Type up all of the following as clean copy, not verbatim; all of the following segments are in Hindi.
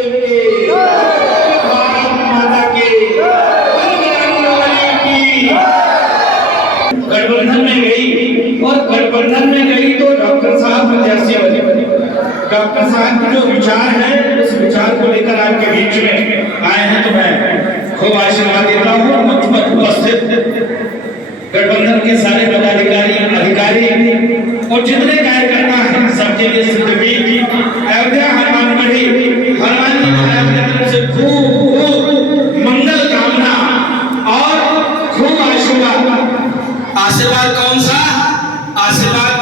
महादेव की, भारत माता की, बजरंगबली की। गठबंधन में गई और गठबंधन में गई तो डॉक्टर साहब प्रत्याशी बने। डॉक्टर साहब के जो विचार है उस विचार को लेकर आपके बीच में आए हैं, तो मैं खूब आशीर्वाद देता हूँ। मुझ पर उपस्थित गठबंधन के सारे पदाधिकारी, अधिकारी और जितने कार्यकर्ता हैं, सबके लिए सिद्धपीठ अयोध्या हनुमानगढ़ी हनुमान जी महाराज की तरफ से खूब मंगल कामना और खूब आशीर्वाद। आशीर्वाद कौन सा? आशीर्वाद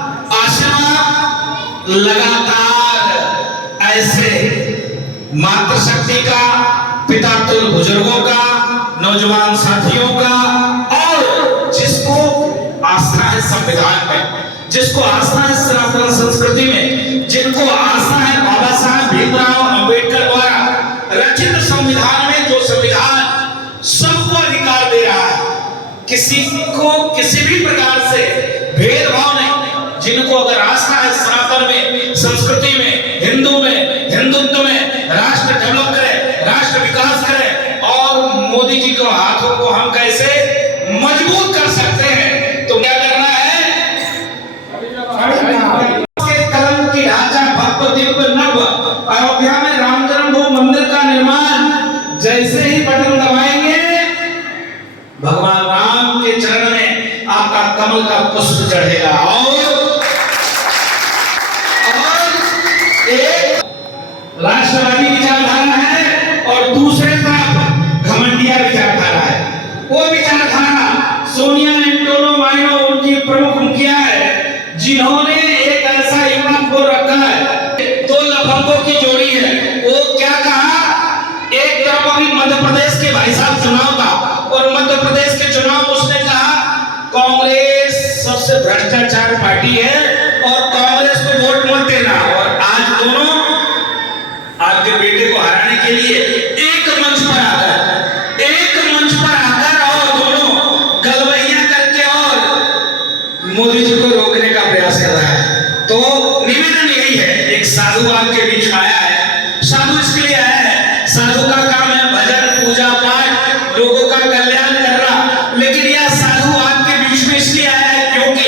लगातार ऐसे मातृशक्ति का, पिता तुल्य बुजुर्गों का, नौजवान साथियों का, और जिसको आस्था है संविधान में, जिसको आस्था है सनातन संस्कृति में, जिनको आस्था है बाबा साहब भीमराव अंबेडकर द्वारा रचित संविधान में, जो संविधान सबको अधिकार दे रहा है, किसी को किसी भी प्रकार से भेदभाव नहीं। जिनको अगर आस्था है सनातन में, संस्कृति में, हिंदू में, हिंदुत्व में, राष्ट्र डेवलप करे, राष्ट्र विकास करे, और मोदी जी के हाथों को हम कैसे मजबूत कर सकते हैं, तो क्या करना है? कलम की ढांचा भव्य दिव्य नव अयोध्या में राम जन्मभूमि मंदिर का निर्माण जैसे ही बटन दबाएंगे, भगवान राम के चरण में आपका कमल का पुष्प चढ़ेगा। और एक राष्ट्रवादी विचारधारा है और दूसरे तरफ घमंडिया विचारधारा है। वो विचारधारा सोनिया ने दोनों मायनों उनकी प्रमुख मुखिया है, जिन्होंने एक ऐसा इमाम को रखा है, दो लफंगों की जोड़ी है। वो क्या कहा? एक तरफ अभी मध्य प्रदेश के भाई साहब चुनाव था, और मध्य प्रदेश के चुनाव में उसने कहा कांग्रेस सबसे भ्रष्टाचार पार्टी है और कांग्रेस को वोट मत देना। और आज दोनों आपके बेटे को हराने के लिए एक मंच पर आकर और दोनों गलवैया करके और मोदी जी को रोकने का प्रयास कर रहा है। तो निवेदन यही है, एक साधु आपके बीच में आया है। साधु इसके लिए आया है, साधु का काम है भजन पूजा पाठ, लोगों का कल्याण करना, लेकिन यह साधु आपके बीच में इसलिए आया है क्योंकि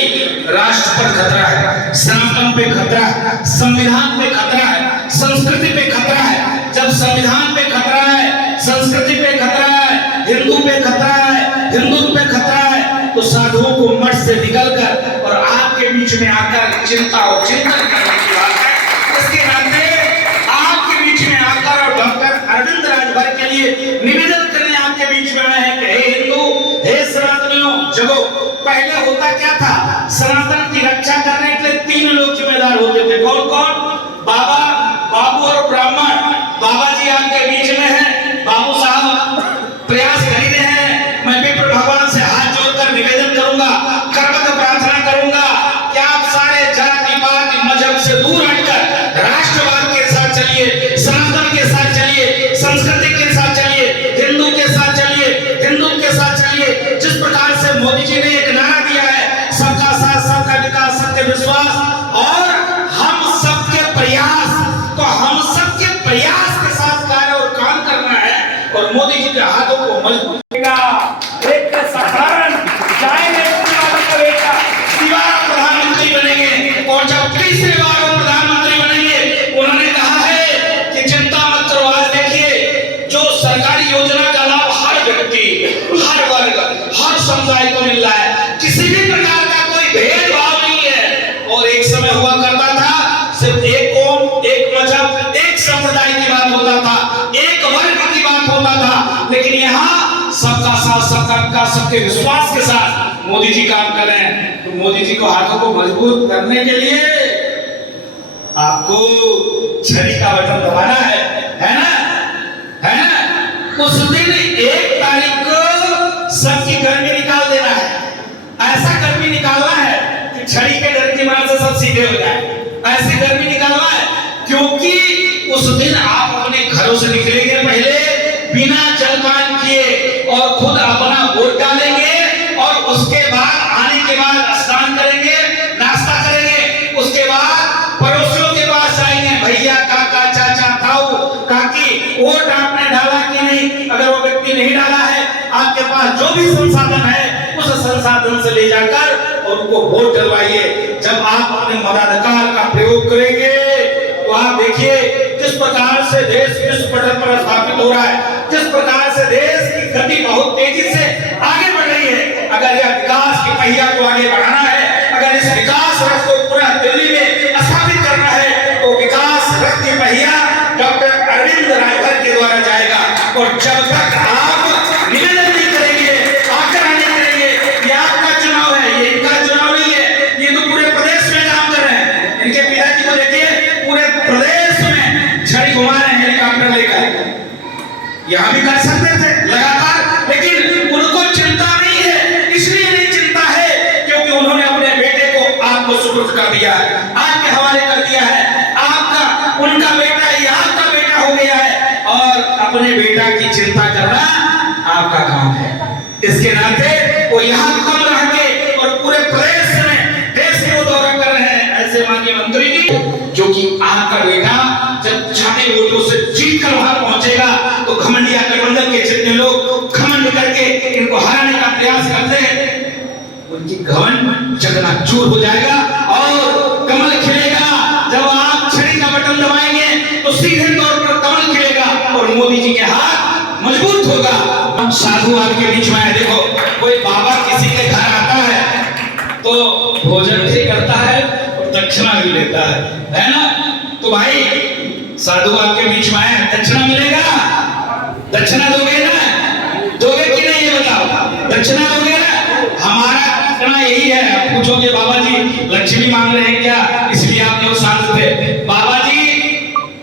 राष्ट्र पर खतरा है, सनातन पे खतरा है, संविधान पे खतरा है, संस्कृति पे खतरा है। जब संविधान पे खतरा है, संस्कृति पे खतरा है, हिंदू पे खतरा है, हिंदुत्व पे खतरा है, तो साधुओं को मठ से निकलकर और आपके बीच में आकर चिंता और चिंतन करने की बात है। इसके नाते आपके बीच में आकर और डॉक्टर अरविंद राजभर के लिए निवेदन करने आपके बीच में आए हैं कि हे हिंदू, हे सनातनियों, जगो। पहले होता क्या था? सनातन की रक्षा करने के लिए तीन लोग जिम्मेदार होते थे। कौन कौन? बाबा, बाबू और ब्राह्मण। बाबा जी आपके बीच में हैं, बाबू साहब प्रयास कर ही रहे हैं। मैं विप्र भगवान से हाथ जोड़कर निवेदन करूंगा, करबद्ध प्रार्थना करूंगा कि आप सारे जाति पाति मजहब से दूर हटकर राष्ट्रवाद के साथ चलिए, सनातन के साथ चलिए, संस्कृति के साथ चलिए, हिंदू के साथ चलिए, हिंदुत्व के साथ चलिए। जिस प्रकार से मोदी जी ने एक नारा दिया है, सबका साथ, सबका विकास, सबके विश्वास और हम सबके प्रयास, तो हम सबके प्रयास के साथ कार्य और काम करना है और मोदी जी के हाथों को मजबूत एक साधारण प्रधानमंत्री बनेंगे। और जब तीसरी बार वो प्रधानमंत्री बनेंगे, उन्होंने कहा है कि चिंता मत करो। आज देखिए, जो सरकारी योजना का लाभ हर व्यक्ति, हर वर्ग, हर समुदाय को मिल रहा है, किसी भी प्रकार का कोई भेदभाव नहीं है। और एक समय हुआ करता था सिर्फ एक कौम, एक मजहब, एक समुदाय की बात होता था, एक वर्ग की बात होता था, लेकिन यहाँ सबका साथ, सबका विकास, सबके विश्वास के साथ मोदी जी काम कर रहे हैं। तो मोदी जी को हाथों को मजबूत करने के लिए आपको छड़ी का बटन दबाना है ना? है ना? उस दिन 1 तारीख को सबकी गर्मी निकाल देना है। ऐसा गर्मी निकालना है कि छड़ी के डर की मार से सब सीधे हो जाए। ऐसी गर्मी निकालना है क्योंकि उस दिन आप अपने घरों से निकलेंगे पहले बिना जलपान किए और खुद अपना वोट डालेंगे, और उसके बाद आने के बाद स्नान करेंगे, नाश्ता करेंगे, उसके बाद पड़ोसियों के पास जाएंगे, भैया, काका, चाचा, ताऊ, कि वोट आपने डाला कि नहीं। अगर वो व्यक्ति नहीं डाला है, आपके पास जो भी संसाधन है उस संसाधन से ले जाकर और उनको वोट डलवाइए। जब आप अपने मताधिकार का प्रयोग करेंगे तो आप देखिए किस प्रकार से देश विश्व पटल पर स्थापित हो रहा है, किस प्रकार से देश की गति बहुत तेजी से आगे बढ़ रही है। अगर यह विकास की पहिया को आगे बढ़ाना है, अगर इस विकास रथ को पूरा दिल्ली में स्थापित करना है, तो विकास रथ की पहिया डॉक्टर अरविंद राजभर के द्वारा जाएगा। और जब तक आप निवेदन नहीं करेंगे, आग्रह नहीं करेंगे, ये आपका चुनाव है, ये इनका चुनाव नहीं है, ये तो पूरे प्रदेश में काम कर रहे हैं। इनके पिताजी को देखिए, पूरे प्रदेश में छड़ी घुमा रहे हैं हेलीकॉप्टर लेकर। यहां भी कर सकते थे लगातार, लेकिन उनको चिंता नहीं है। इसलिए नहीं चिंता है क्योंकि उन्होंने अपने बेटे को आपको सुपुर्द कर दिया है, आपके हवाले कर दिया है। आपका उनका बेटा ही आपका बेटा हो गया है और अपने बेटा की चिंता करना आपका काम है। इसके नाते वो यहाँ कम रह के और पूरे प्रदेश में देश के दौरा कर रहे हैं। ऐसे माननीय मंत्री जी, क्योंकि आपका बेटा जब छाने वोटों से जीत कर वहां पहुंचेगा तो घमंडिया गठबंधन के जितने लोग घमंड करके इनको हराने का प्रयास करते हैं, उनकी घमंड चकनाचूर हो जाएगा और कमल खिलेगा। जब आप छड़ी का बटन दबाएंगे तो सीधे तौर पर कमल खिलेगा और मोदी जी के हाथ मजबूत होगा। साधु आपके बीच में है, देखो कोई बाबा किसी के घर आता है तो भोजन भी करता है और दक्षिणा भी लेता है ना। तो भाई साधु आपके बीच में है, दक्षिणा मिलेगा? दक्षिणा दोगे ना? दोगे कि नहीं ये बताओ? दक्षिणा दोगे ना? हमारा कहना यही है। आप पूछोगे बाबा जी लक्ष्मी मांग रहे हैं क्या, इसलिए आप लोग शांत थे। बाबा जी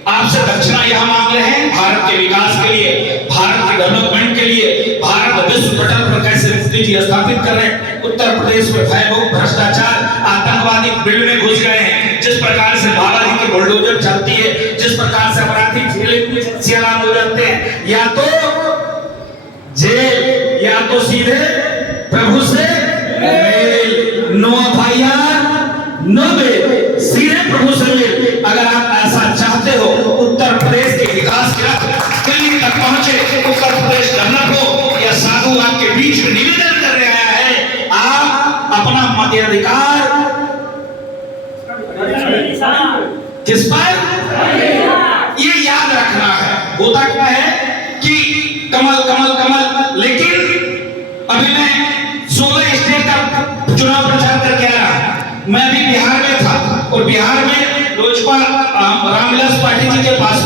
आपसे दक्षिणा यहाँ मांग रहे हैं भारत के विकास के लिए, भारत के डेवलपमेंट के लिए, भारत विश्व पटल पर कैसे मोदी जी स्थापित कर रहे हैं। उत्तर प्रदेश में भयभूत भ्रष्टाचार आतंकवादी बिल में घुस गए हैं। जिस प्रकार से बाबा जी की बुलडोजर चलती है, जिस प्रकार से अपराधी जेल सियाराम हो जाते हैं, या तो जेल या तो सीधे प्रभु से मेल। नो एफआईआर नो बेल, सीधे प्रभु से मेल। अगर आप ऐसा चाहते हो उत्तर प्रदेश के विकास के दिल्ली तक पहुंचे, उत्तर प्रदेश डेवलप हो, या साधु आपके बीच में निवेदन कर रहा है, आप अपना मताधिकार किस पर, ये याद रखना है। होता क्या है कि कमल कमल कमल, लेकिन अभी मैं 16 स्टेट का चुनाव प्रचार करके आया। मैं भी बिहार में था और बिहार में लोजपा रामविलास पाटिल जी के पास